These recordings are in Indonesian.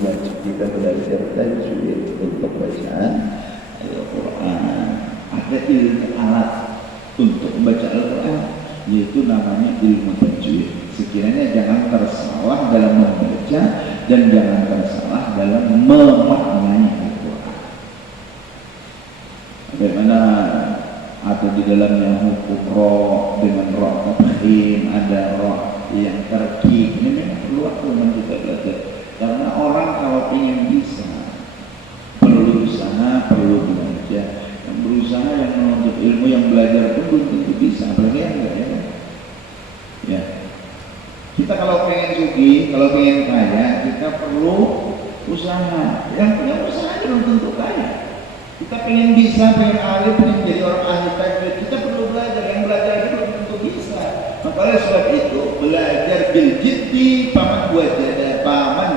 wajib kita belajar tajwid untuk bacaan Al-Quran. Ada ilmu alat untuk membaca Al-Quran, yaitu namanya ilmu tajwid. Sekiranya jangan tersalah dalam membaca dan jangan tersalah dalam memaknai Al-Quran. Bagaimana ada di dalamnya hukum ro dengan ro tafkhim, ada ro yang terkik. Ini memang perlu waktu kita belajar. Karena orang kalau ingin bisa perlu usaha, perlu belajar. Yang berusaha, yang menuntut ilmu, yang belajar pun belum tentu bisa. Apalagi yang enggak ya. Ya. Kita kalau pengen sugih, kalau pengen kaya, kita perlu usaha. Yang punya usaha belum tentu kaya. Kita pengen bisa, pengen alim, pengen jadi orang ahli tajwid, kita perlu belajar. Yang belajar itu belum tentu bisa. Maka oleh sebab itu belajar bil jiddi paman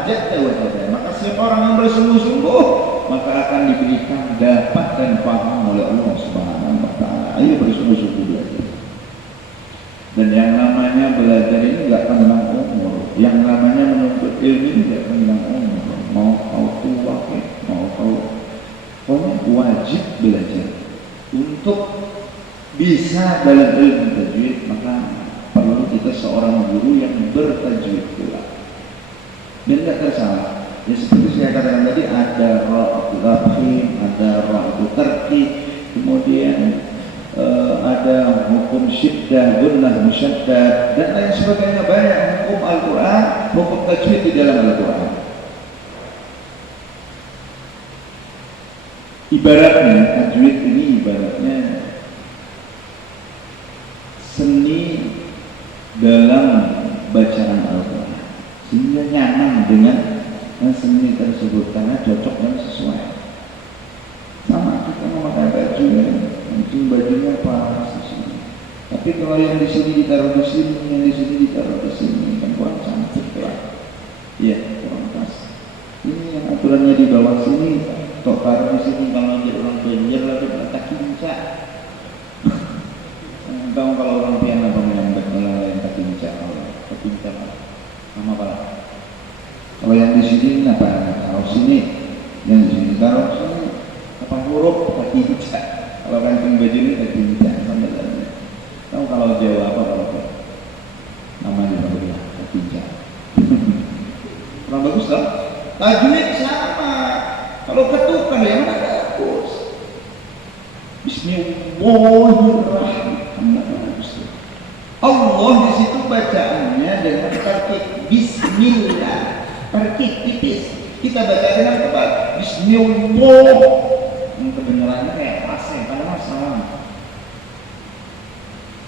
jadda wajada. Maka siapa orang yang bersungguh-sungguh, maka akan diberikan dapat dan paham oleh Allah Subhanahu wa taala. Ayo bersungguh-sungguh belajar. Dan yang namanya belajar ini enggak tentang umur. Yang namanya menuntut ilmu ini enggak tentang umur. Mau tahu tua, mau tahu, pokoknya wajib belajar. Untuk bisa dalam ilmu tajwid, maka perlu kita seorang guru yang bertajwid pula. Dan tidak tersalah. Ya seperti saya katakan tadi, ada ra' tafkhim, ada ra' tarki, kemudian ada hukum syiddah, gunnah, musyaddad dan lain sebagainya. Banyak hukum Al-Quran, hukum tajwid di dalam Al-Quran. Ibaratnya tajwid ini ibaratnya seni dalam bacaan Al-Quran, sehingga nyaman dengan seni tersebut karena cocok dan sesuai. Sama kita memakai baju, mungkin bajunya pas di sini, tapi kalau yang di sini ditaruh di sini, yang di sini ditaruh di sini, kan kurang cantik lah. Iya, kurang pas. Ini yang aturannya di bawah sini, tok taruh di sini. Kalau jadi orang Banjar lagi tak kincak. Tahu kalau orang pian apa menyambat kalau yang tak kincak, sama apa? Kalau yang di sini apa? Taruh sini, yang di sini taruh sini. Apa huruf tak kincak? Kalau kancing baju ini tak kincak sama lagi. Tahu kalau Jawa apa kalau nama di bawah tak kincak? Kurang bagus lah. Tajwid sama. Kalau ketukan yang mana bagus. Bismillahirrahmanirrahim. Allah di situ bacaannya dengan tarkib Bismillah, tarkib tipis. Kita baca dengan tebal Bismillah. Kebenarannya kayak pasang, karena salah.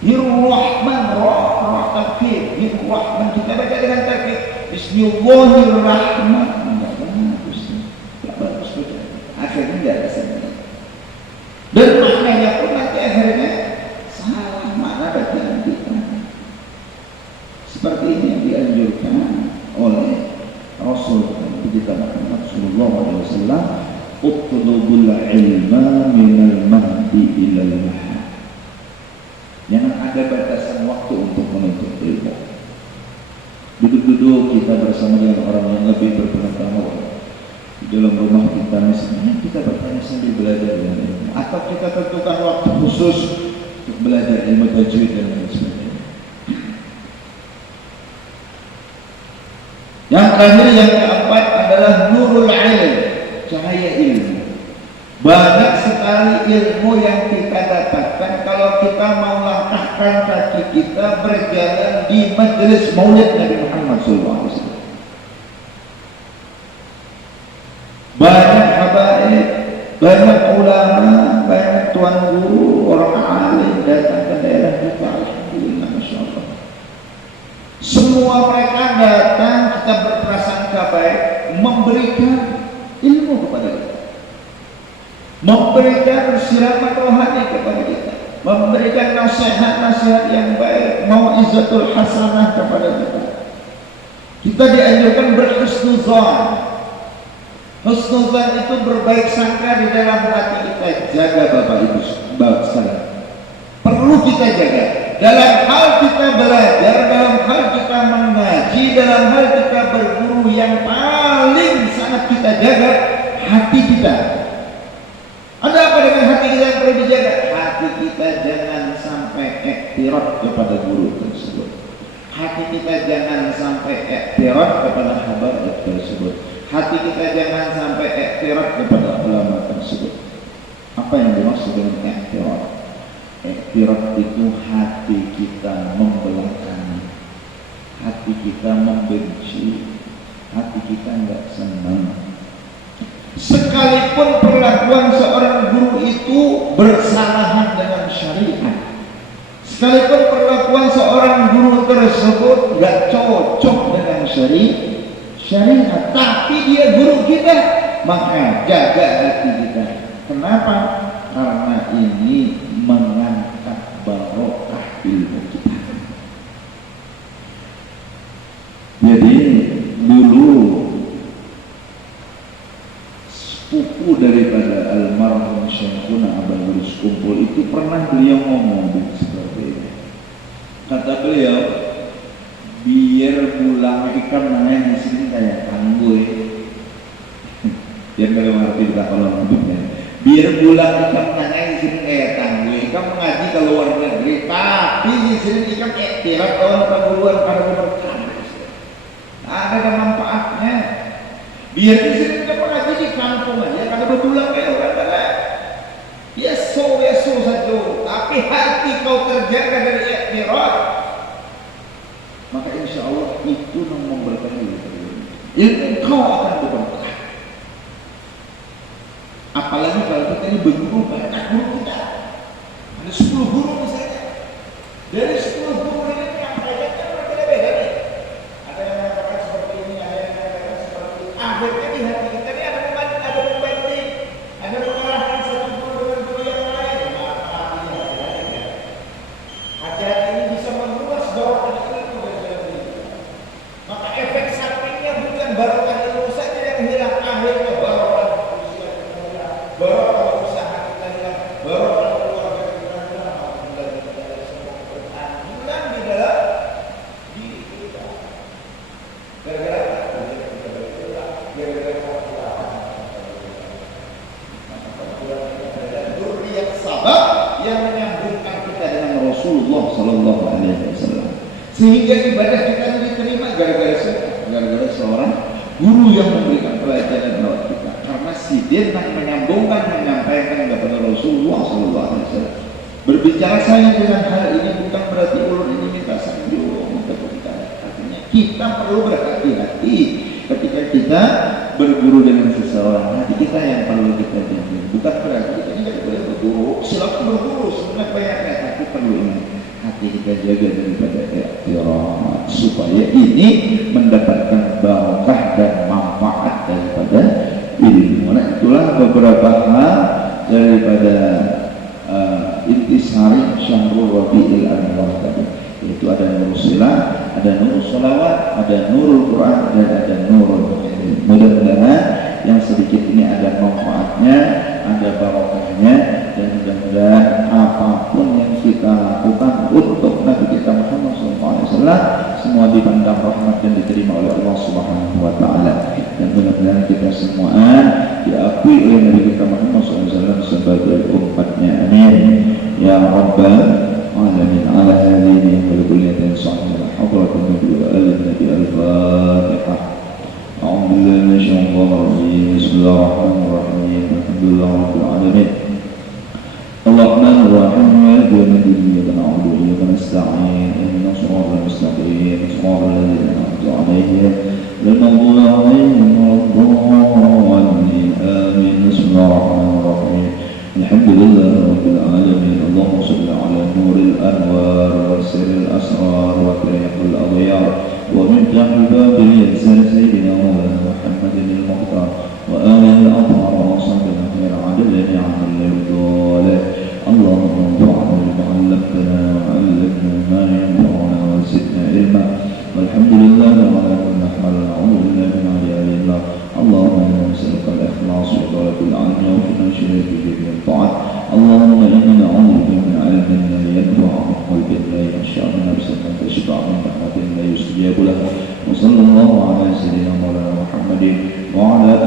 Hirrahman, roh tarkib, hirrahman. Kita baca dengan tarkib Bismillahirrahmanirrahim. Akhirnya tidak bisa. Dan maknanya pun nanti akhirnya salah makna bacaan kita. Seperti ini yang dianjurkan oleh Rasul kita Muhammad sallallahu alaihi wasallam, utlubul ilma minal mahdi ilal mahad. Jangan ada batasan waktu untuk menuntut ilmu. Duduk-duduk kita bersama dengan orang yang lebih berpengetahuan. Di dalam rumah kita misalnya kita bertanya sambil belajar ilmu, atau kita tentukan waktu khusus untuk belajar ilmu tajwid dan lain sebagainya. Yang terakhir, yang keempat adalah nurul ilm, cahaya ilmu. Banyak sekali ilmu yang kita dapatkan kalau kita mau langkahkan kaki kita berjalan di majelis maulid Nabi Muhammad SAW. Banyak habaib, banyak ulama, banyak tuan guru, orang alim datang ke daerah kita. Alhamdulillah, Masya Allah. Semua mereka datang, kita berprasangka baik, memberikan ilmu kepada kita, memberikan siramat rohani kepada kita, memberikan nasihat-nasihat yang baik, mau'izatul hasanah kepada kita. Kita dianjurkan berhusnuzan. Husnuzan itu berbaik sangka di dalam hati kita. Jaga Bapak Ibu sekalian, perlu kita jaga dalam hal kita belajar, dalam hal kita mengaji, dalam hal kita berguru. Yang paling kita jaga hati kita. Ada apa dengan hati kita yang perlu dijaga? Hati kita jangan sampai iktiraf kepada guru tersebut. Hati kita jangan sampai iktiraf kepada habaib tersebut. Hati kita jangan sampai iktiraf kepada ulama tersebut. Apa yang dimaksud dengan iktiraf? Iktiraf itu hati kita membelakang, hati kita membenci, hati kita enggak senang. Sekalipun perlakuan seorang guru itu bersalahan dengan syariat, sekalipun perlakuan seorang guru tersebut enggak cocok dengan syariat, tapi dia guru kita, maka jaga hati kita. Kenapa? Karena ini mengangkat barokah ilmu kita. Jadi dulu sepupu daripada almarhum Syekhuna Abang Lurus Kumpul itu pernah beliau ngomong seperti ini. Kata beliau, biar pulang ikan nanya di sini kayak tanggul. Dia kalau ngerti kita kalau ngomongnya. Biar pulang ikan nanya di sini kayak tanggul. Ikan mengaji ke luar negeri, tapi di sini ikan iktiraf kawan perguruan karena berkah. Ada manfaatnya. Biar di sini kita mengaji di kampung aja, kalau berpulang kayak orang lain. Yeso saja. Tapi hati kau terjaga dari iktiraf, maka insya Allah itu yang memberkahi ilmu kau akan berberkah. Apalagi kalau kita ini berguru banyak guru kita, ada 10 guru misalnya. Dari 10 guru ini yang mereka berbeda-beda nih. Ada yang mengatakan seperti ini, ada yang mengatakan seperti ini. Akhirnya di hati kita ini ada pembanding, ada mengarahkan satu guru dengan guru yang lain. Hati-hati ini bisa meluas barokah ilmu dari dalam diri. Maka efek sampingnya bukan barokah ilmu saja yang hilang, akhirnya barokah usia kita hilang, barokah usaha kita hilang, barokah keluarga kita hilang, dan semua keberkahan hilang di dalam diri kita. Gara-gara dzurriyyah sabab yang menyambungkan kita dengan Rasulullah Sallallahu Alaihi Wasallam, sehingga ibadah kita diterima gara-gara seorang guru yang memberikan pelajaran lewat kita, karena dia yang menyambungkan, menyampaikan kepada Rasulullah Sallallahu Alaihi Wasallam. Berbicara saya dengan hal ini bukan berarti ulun ini minta sanjung, artinya kita perlu berhati-hati ketika kita berguru dengan seseorang. Hati kita yang perlu kita jaga, bukan berarti kita tidak boleh berguru, silakan berguru sebanyak-banyaknya, tapi perlu ingat hati kita jaga daripada iktiraf, supaya ini mendapatkan barokah dan manfaat daripada ilmu. Nah, itulah beberapa hal daripada intisari Syahrul Rabi'il Anwar tadi, yaitu ada Nurul Silah, ada Nurul Sholawat, ada Nurul Quran, dan ada Nurul Hadis. Mudah-mudahan yang sedikit ini ada manfaatnya, ada barokahnya, dan mudah-mudahan apapun yang kita lakukan untuk Nabi kita Muhammad SAW semua dipandang rahmat dan diterima oleh Allah Subhanahu wa Ta'ala, dan mudah-mudahan kita semua diakui oleh Nabi kita Muhammad SAW sebagai umatnya. Amin ya rabbal alamin. Ala hadhihi wa kulliyatin sahih hadratin nabi wa ali nabi al-fatihah. A'udzu billahi minasyaitonir rajim. Bismillahirrahmanirrahim. Alhamdulillahi rabbil alamin. Ar-Rahmanir Rahim. Maliki yaumiddin. Iyyaka na'budu wa iyyaka nasta'in. Ihdinas siratal mustaqim. Siratal ladzina an'amta 'alaihim ghairil maghdubi 'alaihim waladdallin. Amin. Bismillahirrahmanirrahim. Alhamdulillahi rabbil alamin. Allahumma shalli ala nuril anwar wa sirril asrar wa tariqil adhyar wa miftahil babil ihsan sayyidina Muhammadin al-Mukhtar wa alihi al-athhar wa sahbihi khair adadin ya'mal al-dawla. Allahumma anfa'na bima 'allamtana wa 'allimna ma yanfa'una wa zidna ilma. Walhamdulillahi ala kulli hal. A'udzu billahi min adhabil nar. Allahumma inna nas'aluka al-ikhlas wa talabul 'ilmi wa finashiyati bil ta'at. Allahumma inna na'udzu min 'ilmin la yanfa'u wa qalbin la yakhsha wa nafsin la tashba' min rahmatin la yustajabu lahu. Wa sallallahu ala sayyidina Muhammadin wa ala